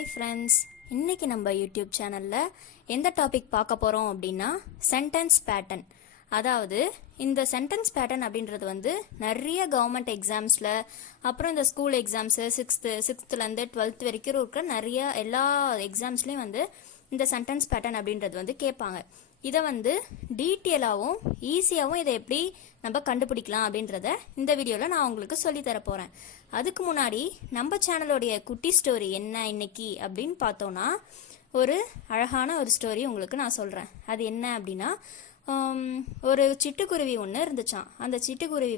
Hi friends, இன்றைக்கி நம்ம YouTube சேனலில் எந்த டாபிக் பார்க்க போகிறோம் அப்படின்னா சென்டென்ஸ் பேட்டர்ன். அதாவது இந்த சென்டென்ஸ் பேட்டர்ன் அப்படின்றது நிறைய கவர்மெண்ட் எக்ஸாம்ஸில், அப்புறம் இந்த ஸ்கூல் எக்ஸாம்ஸு சிக்ஸ்த்துலேருந்து 12th வரைக்கும் இருக்கிற நிறைய எல்லா எக்ஸாம்ஸ்லேயும் இந்த சென்டென்ஸ் பேட்டர்ன் அப்படின்றது கேட்பாங்க. இதை டீட்டெயிலாகவும் ஈஸியாகவும் இதை எப்படி நம்ம கண்டுபிடிக்கலாம் அப்படின்றத இந்த வீடியோவில் நான் உங்களுக்கு சொல்லித்தர போகிறேன். அதுக்கு முன்னாடி நம்ம சேனலோடைய குட்டி ஸ்டோரி என்ன இன்னைக்கு அப்படின்னு பார்த்தோன்னா, ஒரு அழகான ஒரு ஸ்டோரி உங்களுக்கு நான் சொல்கிறேன். அது என்ன அப்படின்னா, ஒரு சிட்டுக்குருவி ஒன்று இருந்துச்சான். அந்த சிட்டுக்குருவி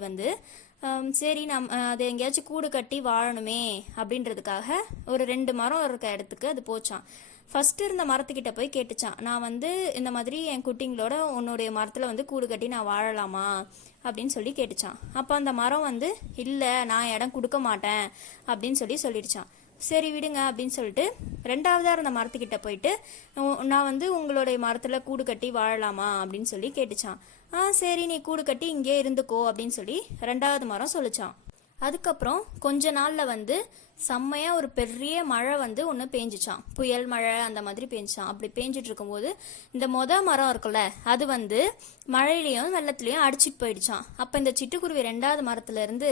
சரி அது எங்கேயாச்சும் கூடு கட்டி வாழணுமே அப்படின்றதுக்காக ஒரு 2 மரம் இருக்க இடத்துக்கு அது போச்சான். ஃபஸ்ட்டு இருந்த மரத்துக்கிட்ட போய் கேட்டுச்சான், நான் இந்த மாதிரி என் குட்டிங்களோட உன்னுடைய மரத்தில் கூடு கட்டி நான் வாழலாமா அப்படின்னு சொல்லி கேட்டுச்சான். அப்போ அந்த மரம் இல்லை, நான் இடம் கொடுக்க மாட்டேன் அப்படின்னு சொல்லிடுச்சான். சரி விடுங்க அப்படின்னு சொல்லிட்டு 2வதாக இருந்த மரத்துக்கிட்ட போயிட்டு, நான் உங்களுடைய மரத்தில் கூடு கட்டி வாழலாமா அப்படின்னு சொல்லி கேட்டுச்சான். சரி நீ கூடு கட்டி இங்கே இருந்துக்கோ அப்படின்னு சொல்லி 2வது மரம் சொல்லிச்சான். அதுக்கப்புறம் கொஞ்ச நாளில் செம்மையாக ஒரு பெரிய மழை ஒன்று பேஞ்சிச்சான். புயல் மழை அந்த மாதிரி பேஞ்சிச்சான். அப்படி பேஞ்சிட்டு இருக்கும்போது இந்த மரம் இருக்குல்ல, அது மழையிலையும் வெள்ளத்துலையும் அடிச்சிட்டு போயிடுச்சான். அப்போ இந்த சிட்டுக்குருவி 2வது மரத்துல இருந்து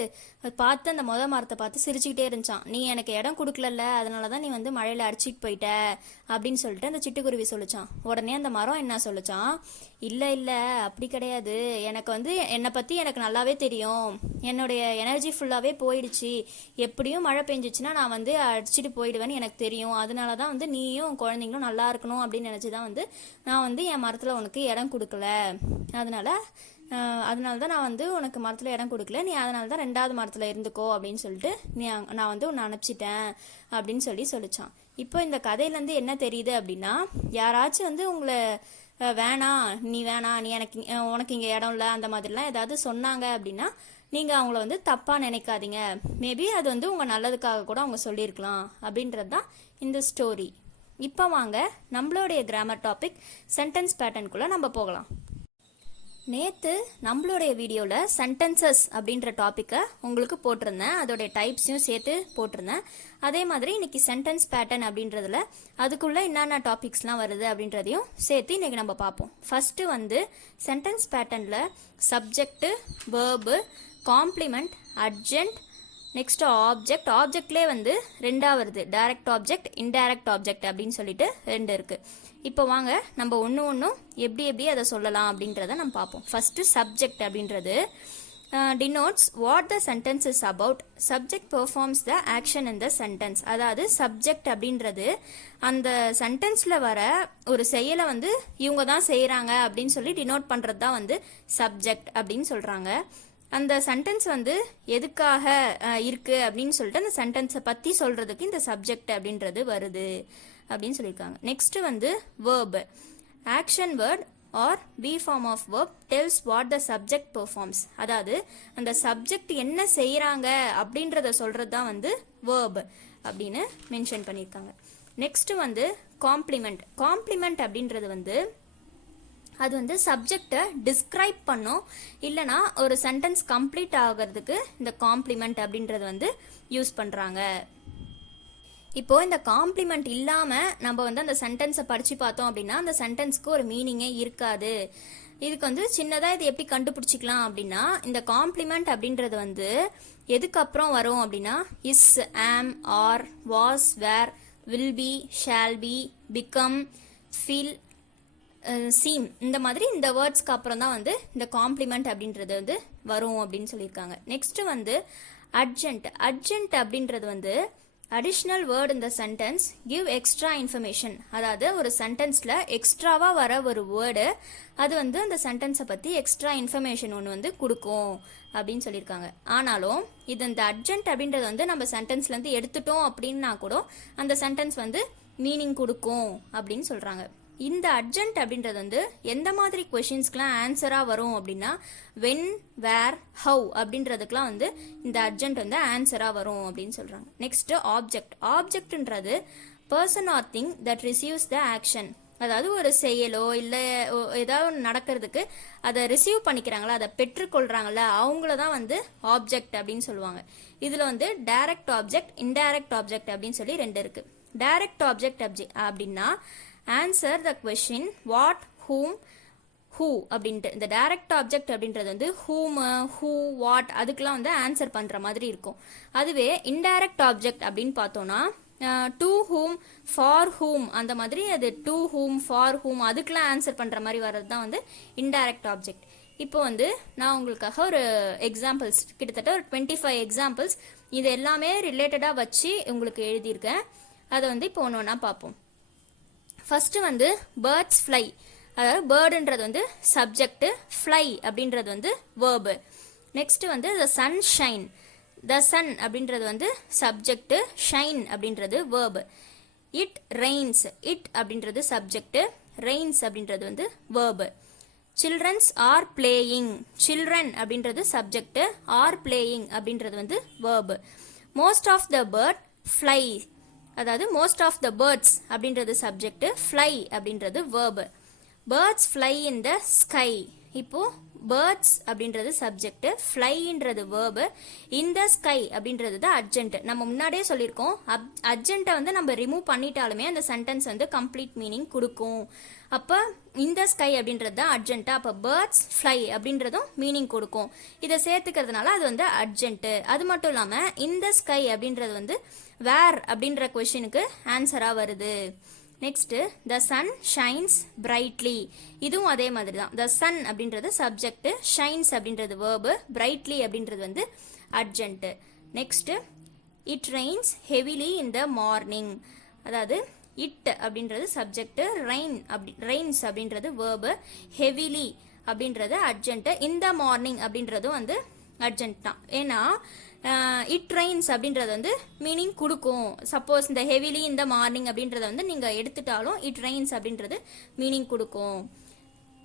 பார்த்து அந்த மரத்தை பார்த்து சிரிச்சுக்கிட்டே இருந்துச்சான். நீ எனக்கு இடம் கொடுக்கலல்ல, அதனால தான் நீ மழையில அடிச்சிட்டு போயிட்ட அப்படின்னு சொல்லிட்டு அந்த சிட்டுக்குருவி சொல்லிச்சான். உடனே அந்த மரம் என்ன சொல்லிச்சான், இல்லை அப்படி கிடையாது, எனக்கு என்னை பற்றி எனக்கு நல்லாவே தெரியும், என்னுடைய எனர்ஜி ஃபுல்லாகவே போயிடுச்சு, எப்படியும் மழை பெஞ்சிச்சுன்னா நான் அடிச்சுட்டு போயிடுவேன்னு எனக்கு தெரியும், அதனால தான் நீயும் குழந்தைங்களும் நல்லா இருக்கணும் அப்படின்னு நினச்சி தான் நான் என் மரத்தில் உனக்கு இடம் கொடுக்கல, அதனால தான் நான் உனக்கு மரத்தில் இடம் கொடுக்கல, நீ அதனால தான் 2வது மரத்தில் இருந்துக்கோ அப்படின்னு சொல்லிட்டு நான் உன்னை அனுப்பிச்சிட்டேன் அப்படின்னு சொல்லிச்சான். இப்போ இந்த கதையிலேருந்து என்ன தெரியுது அப்படின்னா, யாராச்சும் உங்களை வேணாம் நீ எனக்கு உனக்கு இங்கே இடம் இல்லை அந்த மாதிரிலாம் ஏதாவது சொன்னாங்க அப்படின்னா நீங்கள் அவங்கள தப்பாக நினைக்காதீங்க. மேபி அது உங்கள் நல்லதுக்காக கூட அவங்க சொல்லியிருக்கலாம் அப்படின்றது தான் இந்த ஸ்டோரி. இப்போ வாங்க நம்மளுடைய கிராமர் டாபிக் சென்டென்ஸ் பேட்டர்னுக்குள்ளே நம்ம போகலாம். நேற்று நம்மளுடைய வீடியோவில் சென்டென்சஸ் அப்படின்ற டாப்பிக்கை உங்களுக்கு போட்டிருந்தேன், அதோடைய டைப்ஸையும் சேர்த்து போட்டிருந்தேன். அதே மாதிரி இன்னைக்கு சென்டென்ஸ் பேட்டர்ன் அப்படின்றதுல அதுக்குள்ளே என்னென்ன டாபிக்ஸ்லாம் வருது அப்படின்றதையும் சேர்த்து இன்னைக்கு நம்ம பார்ப்போம். ஃபஸ்ட்டு சென்டென்ஸ் பேட்டர்னில் சப்ஜெக்டு, வேர்பு, காம்ப்ளிமெண்ட், அட்ஜென்ட், நெக்ஸ்ட் ஆப்ஜெக்ட்லேயே 2ஆக வருது, டைரக்ட் ஆப்ஜெக்ட், இன்டைரக்ட் ஆப்ஜெக்ட் அப்படின்னு சொல்லிட்டு 2 இருக்குது. இப்போ வாங்க நம்ம ஒன்றும் எப்படி அதை சொல்லலாம் அப்படின்றத நம்ம பார்ப்போம். ஃபஸ்ட்டு சப்ஜெக்ட் அப்படின்றது denotes what the sentence is about. Subject performs the action in the sentence. அதாவது சப்ஜெக்ட் அப்படின்றது அந்த சென்டென்ஸில் வர ஒரு செயலை இவங்க தான் செய்கிறாங்க அப்படின்னு சொல்லி டினோட் பண்ணுறது தான் சப்ஜெக்ட் அப்படின்னு சொல்கிறாங்க. அந்த சென்டென்ஸ் எதுக்காக இருக்கு அப்படின்னு சொல்லிட்டு அந்த சென்டென்ஸை பற்றி சொல்கிறதுக்கு இந்த சப்ஜெக்ட் அப்படின்றது வருது அப்படின்னு சொல்லியிருக்காங்க. Next verb. Action word are be form of verb tells what the subject performs. அதாவது அந்த சப்ஜெக்ட் என்ன செய்கிறாங்க அப்படின்றத சொல்கிறது தான் verb அப்படின்னு மென்ஷன் பண்ணியிருக்காங்க. Next complement. காம்ப்ளிமெண்ட் அப்படின்றது அது சப்ஜெக்டை டிஸ்கிரைப் பண்ணும், இல்லைனா ஒரு சென்டென்ஸ் கம்ப்ளீட் ஆகிறதுக்கு இந்த காம்ப்ளிமெண்ட் அப்படின்றது யூஸ் பண்ணுறாங்க. இப்போ இந்த காம்ப்ளிமெண்ட் இல்லாமல் நம்ம அந்த சென்டென்ஸை படித்து பார்த்தோம் அப்படின்னா அந்த சென்டென்ஸ்க்கு ஒரு மீனிங்கே இருக்காது. இதுக்கு சின்னதாக இது எப்படி கண்டுபிடிச்சிக்கலாம் அப்படின்னா, இந்த காம்ப்ளிமெண்ட் அப்படின்றது எதுக்கு அப்புறம் வரும் அப்படின்னா is, am, are, was, were, will be, shall be, become, feel, seem, இந்த மாதிரி இந்த வேர்ட்ஸ்க்கு அப்புறம் தான் இந்த காம்ப்ளிமெண்ட் அப்படின்றது வரும் அப்படின்னு சொல்லியிருக்காங்க. நெக்ஸ்ட் அட்ஜென்ட். அட்ஜென்ட் அப்படின்றது அடிஷ்னல் வேர்ட் இந்த சென்டென்ஸ் கிவ் எக்ஸ்ட்ரா இன்ஃபர்மேஷன். அதாவது ஒரு சென்டென்ஸில் எக்ஸ்ட்ராவாக வர ஒரு வேர்டு அது அந்த சென்டென்ஸை பற்றி எக்ஸ்ட்ரா இன்ஃபர்மேஷன் ஒன்று கொடுக்கும் அப்படின்னு சொல்லியிருக்காங்க. ஆனாலும் இது இந்த அட்ஜென்ட் அப்படின்றது நம்ம சென்டென்ஸ்லேருந்து எடுத்துட்டோம் அப்படின்னா கூட அந்த சென்டென்ஸ் மீனிங் கொடுக்கும் அப்படின்னு சொல்கிறாங்க. இந்த அட்ஜென்ட் அப்படின்றது எந்த மாதிரி கொஷின்ஸ்க்குலாம் ஆன்சராக வரும் அப்படின்னா வென், வேர், ஹவு அப்படின்றதுக்கெலாம் இந்த அட்ஜென்ட் ஆன்சராக வரும் அப்படின்னு சொல்கிறாங்க. Next object. ஆப்ஜெக்ட்ன்றது person or thing that receives the action. அதாவது ஒரு செயலோ இல்லை ஏதாவது நடக்கிறதுக்கு அதை ரிசீவ் பண்ணிக்கிறாங்களா, அதை பெற்றுக்கொள்கிறாங்களா, அவங்கள தான் ஆப்ஜெக்ட் அப்படின்னு சொல்லுவாங்க. இதில் டைரக்ட் ஆப்ஜெக்ட், இன்டைரக்ட் ஆப்ஜெக்ட் அப்படின்னு சொல்லி 2 இருக்குது. டைரக்ட் ஆப்ஜெக்ட் அப்படின்னா answer the question what whom who அப்படின்ட்டு. இந்த டைரக்ட் ஆப்ஜெக்ட் அப்படின்றது வந்து ஹூம் ஹூ வாட் அதுக்கெல்லாம் வந்து ஆன்சர் பண்ற மாதிரி இருக்கும். அதுவே இன்டைரக்ட் ஆப்ஜெக்ட் அப்படின்னு பார்த்தோம்னா டு ஹூம் ஃபார் ஹூம் அந்த மாதிரி அது டு ஹூம் ஃபார் ஹூம் அதுக்கெல்லாம் ஆன்சர் பண்ற மாதிரி வர்றது தான் வந்து இன்டைரக்ட் ஆப்ஜெக்ட். இப்போ வந்து நான் உங்களுக்காக ஒரு எக்ஸாம்பிள்ஸ் கிட்டத்தட்ட ஒரு 25 எக்ஸாம்பிள்ஸ் இது எல்லாமே ரிலேட்டடாக வச்சு உங்களுக்கு எழுதியிருக்கேன். அதை வந்து இப்போ ஒன்று ஒன்றா பார்ப்போம். ஃபர்ஸ்ட் வந்து பேர்ட்ஸ் ஃப்ளை, அதாவது பேர்டுன்றது வந்து சப்ஜெக்ட், ஃப்ளை அப்படின்றது வந்து வேர்பு. நெக்ஸ்ட் வந்து the sun shine, the sun அப்படின்றது வந்து சப்ஜெக்ட், ஷைன் அப்படின்றது வேர்பு. இட் ரெயின்ஸ், இட் அப்படின்றது சப்ஜெக்ட், ரெயின்ஸ் அப்படின்றது வந்து verb. Childrens are playing, children அப்படின்றது சப்ஜெக்ட், ஆர் பிளேயிங் அப்படின்றது வந்து verb. Most of the bird fly, அதாவது மோஸ்ட் ஆஃப் த பேர்ட்ஸ் அப்படின்றது சப்ஜெக்ட், ஃப்ளை அப்படின்றது verb. Birds fly in the sky, இப்போ பேர்ட்ஸ் அப்படின்றது சப்ஜெக்ட், ஃப்ளைன்றது வேர்பு, இன் த ஸ்கை அப்படின்றது தான் அட்ஜென்ட். நம்ம முன்னாடியே சொல்லியிருக்கோம் அட்ஜென்ட்டை வந்து நம்ம ரிமூவ் பண்ணிட்டாலுமே அந்த சென்டென்ஸ் வந்து கம்ப்ளீட் மீனிங் கொடுக்கும். அப்போ இந்த ஸ்கை அப்படின்றது தான் அட்ஜென்ட்டா, அப்போ பேர்ட்ஸ் ஃப்ளை அப்படின்றதும் மீனிங் கொடுக்கும். இதை சேர்த்துக்கிறதுனால அது வந்து அட்ஜென்ட். அது மட்டும் இல்லாமல் இந்த ஸ்கை அப்படின்றது வந்து வேர் அப்படின்ற கொஸ்டினுக்கு ஆன்சராக வருது. Next the sun shines brightly, இதுவும் அதே மாதிரி தான். த சன் அப்படின்றது சப்ஜெக்ட், ஷைன்ஸ் அப்படின்றது வேர்பு, பிரைட்லி அப்படின்றது வந்து adjunct. Next it rains heavily in the morning, அதாவது இட் அப்படின்றது சப்ஜெக்ட், ரெயின்ஸ் அப்படின்றது வேர்பு, ஹெவிலி அப்படின்றது அட்ஜென்ட், இந்த மார்னிங் அப்படின்றதும் வந்து அட்ஜென்ட் தான். ஏன்னா இட் ரெயின்ஸ் அப்படின்றது வந்து மீனிங் கொடுக்கும். சப்போஸ் இந்த ஹெவிலி இந்த மார்னிங் அப்படின்றத வந்து நீங்கள் எடுத்துட்டாலும் இட் ரெயின்ஸ் அப்படின்றது மீனிங் கொடுக்கும்.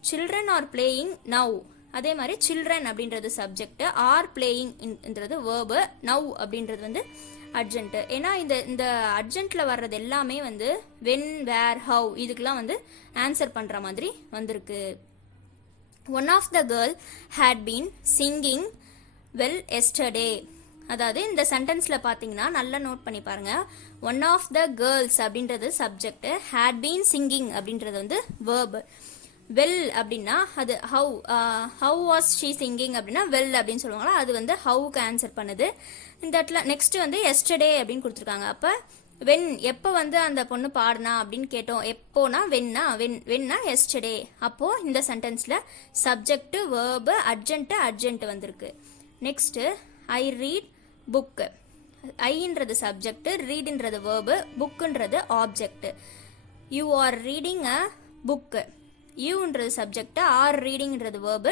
சில்ட்ரன் ஆர் பிளேயிங் நவ், அதே மாதிரி சில்ட்ரன் அப்படின்றது சப்ஜெக்ட், ஆர் பிளேயிங்ன்றது வேர்பு, நவ் அப்படின்றது வந்து அர்ஜென்ட். ஏன்னா இந்த அர்ஜென்ட்ல வர்றது எல்லாமே வந்து வென், வேர், ஹவ் இதுக்கெல்லாம் வந்து ஆன்சர் பண்ற மாதிரி வந்திருக்கு. One of the girl had been singing well yesterday, அதாவது இந்த சென்டென்ஸ்ல பாத்தீங்கன்னா நல்லா நோட் பண்ணி பாருங்க. ஒன் ஆஃப் த கேர்ள்ஸ் அப்படின்றது சப்ஜெக்ட், ஹேட் பீன் சிங்கிங் அப்படின்றது வந்து வேர்பு. வெல் அப்படின்னா அது ஹவ் வாஸ் ஷீ சிங்கிங் அப்படின்னா வெல் அப்படின்னு சொல்லுவாங்களா, அது வந்து ஹவுக்கு ஆன்சர் பண்ணுது. இந்த இடத்துல நெக்ஸ்ட் வந்து எஸ்டர்டே அப்படின்னு கொடுத்துருக்காங்க. அப்போ வென் எப்போ வந்து அந்த பொண்ணு பாடினா அப்படின்னு கேட்டோம். எப்போனா வென்னா எஸ்டர்டே. அப்போ இந்த சென்டென்ஸ்ல சப்ஜெக்ட், வேர்பு, அட்ஜென்ட் வந்திருக்கு. நெக்ஸ்ட் ஐ ரீட் புக், ஐன்றது சப்ஜெக்ட், ரீட்ன்றது வேர்பு, புக்குன்றது object. You are reading a book, யூன்றது சப்ஜெக்ட், ஆர் ரீடிங்ன்றது வேர்பு,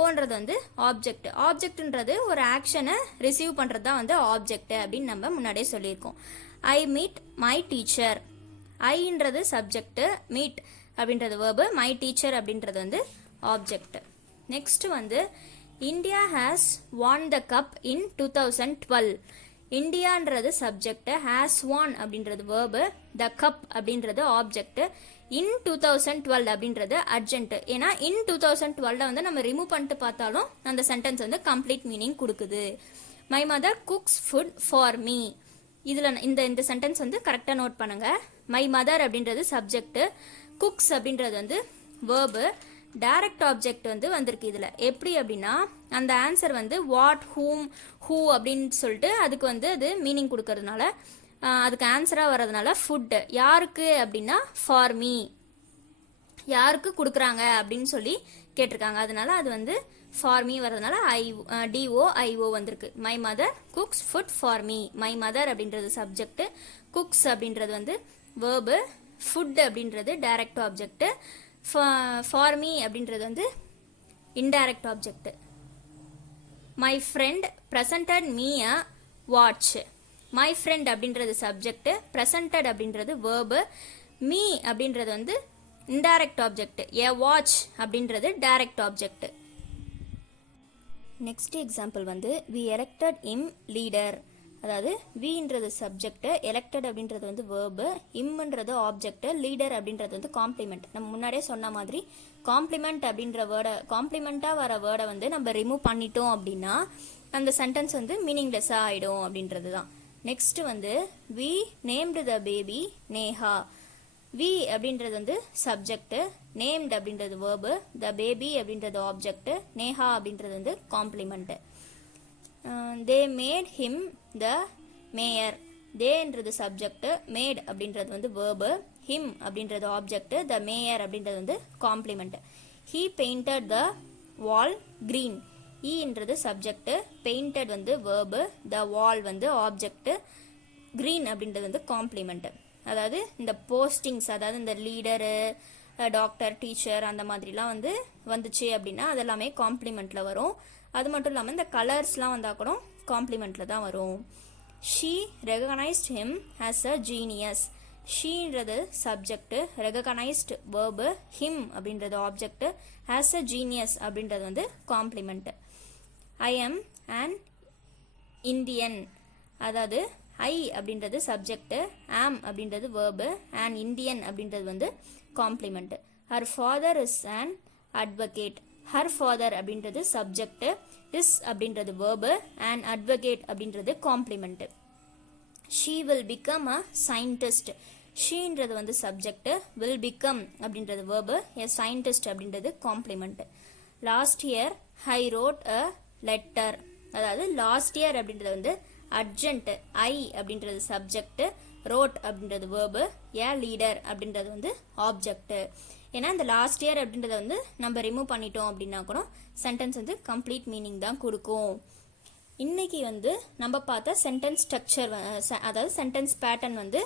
ஓன்றது வந்து ஆப்ஜெக்ட். ஆப்ஜெக்ட்ன்றது ஒரு ஆக்ஷனை ரிசீவ் பண்ணுறது தான் வந்து ஆப்ஜெக்ட் அப்படின்னு நம்ம முன்னாடியே சொல்லியிருக்கோம். ஐ மீட் மை டீச்சர், ஐன்றது சப்ஜெக்ட், மீட் அப்படின்றது வேர்பு, மை டீச்சர் அப்படின்றது வந்து ஆப்ஜெக்ட். நெக்ஸ்ட் வந்து India has won the cup in 2012, இந்தியான்றது சப்ஜெக்ட், ஹேஸ் வான் அப்படின்றது வேர்பு, த கப் அப்படின்றது ஆப்ஜெக்ட், இன் 2012 அப்படின்றது அர்ஜென்ட். ஏன்னா இன் 2012 வந்து நம்ம ரிமூவ் பண்ணிட்டு பார்த்தாலும் அந்த சென்டென்ஸ் வந்து கம்ப்ளீட் மீனிங் கொடுக்குது. My mother cooks food for me, இதில் இந்த சென்டென்ஸ் வந்து கரெக்டாக நோட் பண்ணுங்க. மை மதர் அப்படின்றது சப்ஜெக்ட், குக்ஸ் அப்படின்றது வந்து வேர்பு, டைரக்ட் ஆப்ஜெக்ட் வந்து வந்திருக்கு. இதில் எப்படி அப்படின்னா அந்த ஆன்சர் வந்து வாட், ஹூம், ஹூ அப்படின்னு சொல்லிட்டு அதுக்கு வந்து அது மீனிங் கொடுக்கறதுனால அதுக்கு ஆன்சராக வர்றதுனால ஃபுட், யாருக்கு அப்படின்னா ஃபார் மீ, யாருக்கு கொடுக்குறாங்க அப்படின்னு சொல்லி கேட்டிருக்காங்க. அதனால அது வந்து ஃபார் மீ வர்றதுனால DOIO வந்திருக்கு. My mother cooks food for me, my mother அப்படின்றது சப்ஜெக்ட், குக்ஸ் அப்படின்றது வந்து வேர்பு, ஃபுட் அப்படின்றது டைரக்ட் ஆப்ஜெக்ட், ஃபார் மீ அப்படின்றது வந்து indirect object. My friend presented me a watch, my friend அப்படின்றது சப்ஜெக்ட், பிரசன்டட் அப்படின்றது வேர்பு, மீ அப்படின்றது வந்து இன்டைரக்ட் ஆப்ஜெக்ட், எ வாட்ச் அப்படின்றது டைரக்ட் ஆப்ஜெக்ட். நெக்ஸ்ட் எக்ஸாம்பிள் வந்து வி எலெக்டட் இம் லீடர், அதாவது வின்றது சப்ஜெக்ட், எலெக்டட் அப்படின்றது வந்து வேர்பு, இம்ன்றது ஆப்ஜெக்ட், லீடர் அப்படின்றது வந்து காம்ப்ளிமெண்ட். நம்ம முன்னாடியே சொன்ன மாதிரி காம்ப்ளிமெண்ட் அப்படின்ற வேர்டை, காம்ப்ளிமெண்ட்டாக வர வேர்டை வந்து நம்ம ரிமூவ் பண்ணிட்டோம் அப்படின்னா அந்த சென்டென்ஸ் வந்து மீனிங்லெஸ்ஸாக ஆகிடும் அப்படின்றது தான். நெக்ஸ்ட் வந்து we named the baby Neha. we அப்படின்றது வந்து சப்ஜெக்ட், named அப்படின்றது verb, the baby அப்படின்றது ஆப்ஜெக்ட், நேஹா அப்படின்றது வந்து complement. they made him the mayor. தேன்றது சப்ஜெக்ட், made அப்படின்றது வந்து verb, him அப்படின்றது ஆப்ஜெக்ட், the mayor அப்படின்றது வந்து complement. he painted the wall green. ன்றது சப்ஜெக்ட், painted வந்து verb, the wall வந்து ஆப்ஜெக்ட், green அப்படின்றது வந்து காம்ப்ளிமெண்ட். அதாவது இந்த போஸ்டிங்ஸ், அதாவது இந்த லீடரு, டாக்டர், டீச்சர் அந்த மாதிரிலாம் வந்து வந்துச்சு அப்படின்னா அதெல்லாமே காம்ப்ளிமெண்ட்ல வரும். அது மட்டும் இல்லாமல் இந்த கலர்ஸ்லாம் வந்தால் கூட காம்ப்ளிமெண்ட்ல தான் வரும். She recognised him as a genius. ஷீன்றது சப்ஜெக்ட், ரெகனைஸ்ட் verb, ஹிம் அப்படின்றது ஆப்ஜெக்ட், ஆஸ் அ ஜீனியஸ் அப்படின்றது வந்து complement. I am an Indian. அதாவது ஐ அப்படின்றது சப்ஜெக்ட், ஆம் அப்படின்றது verb, அண்ட் இந்தியன் அப்படின்றது வந்து complement. Her father is an advocate. Her father அப்படின்றது சப்ஜெக்ட், இஸ் அப்படின்றது verb, அண்ட் அட்வொகேட் அப்படின்றது complement. She will become a scientist. ஷீன்றது வந்து சப்ஜெக்ட், வில் பிகம் அப்படின்றது verb, எ சயின்டிஸ்ட் அப்படின்றது complement. Last year I wrote a letter. அதாவது last year அப்படின்றது வந்து அர்ஜென்ட், ஐ அப்படின்றது சப்ஜெக்ட், ரோட் அப்படின்றது verb, ஏ லீடர் அப்படின்றது வந்து ஆப்ஜெக்ட். ஏன்னா இந்த லாஸ்ட் இயர் அப்படின்றத வந்து நம்ம ரிமூவ் பண்ணிட்டோம் அப்படின்னா கூட சென்டென்ஸ் வந்து கம்ப்ளீட் மீனிங் தான் கொடுக்கும். இன்னைக்கு வந்து நம்ம பார்த்த சென்டென்ஸ் ஸ்ட்ரக்சர், அதாவது சென்டென்ஸ் பேட்டர்ன் வந்து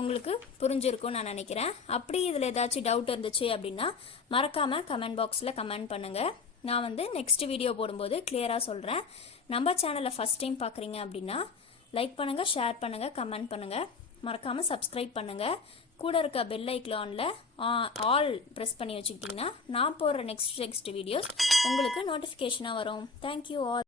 உங்களுக்கு புரிஞ்சிருக்கும்னு நான் நினைக்கிறேன். அப்படி இதில் ஏதாச்சும் டவுட் இருந்துச்சு அப்படின்னா மறக்காம கமெண்ட் பாக்ஸில் கமெண்ட் பண்ணுங்க. நான் வந்து நெக்ஸ்ட் வீடியோ போடும்போது கிளியராக சொல்கிறேன். நம்ம சேனலை ஃபர்ஸ்ட் டைம் பார்க்குறீங்க அப்படின்னா லைக் பண்ணுங்கள், ஷேர் பண்ணுங்கள், கமெண்ட் பண்ணுங்கள், மறக்காமல் சப்ஸ்கிரைப் பண்ணுங்கள். கூட இருக்க பெல் ஐக்கானில் ஆல் ப்ரெஸ் பண்ணி வச்சுக்கிட்டிங்கன்னா நான் போடுற நெக்ஸ்ட் வீடியோஸ் உங்களுக்கு நோட்டிஃபிகேஷனாக வரும். Thank you all.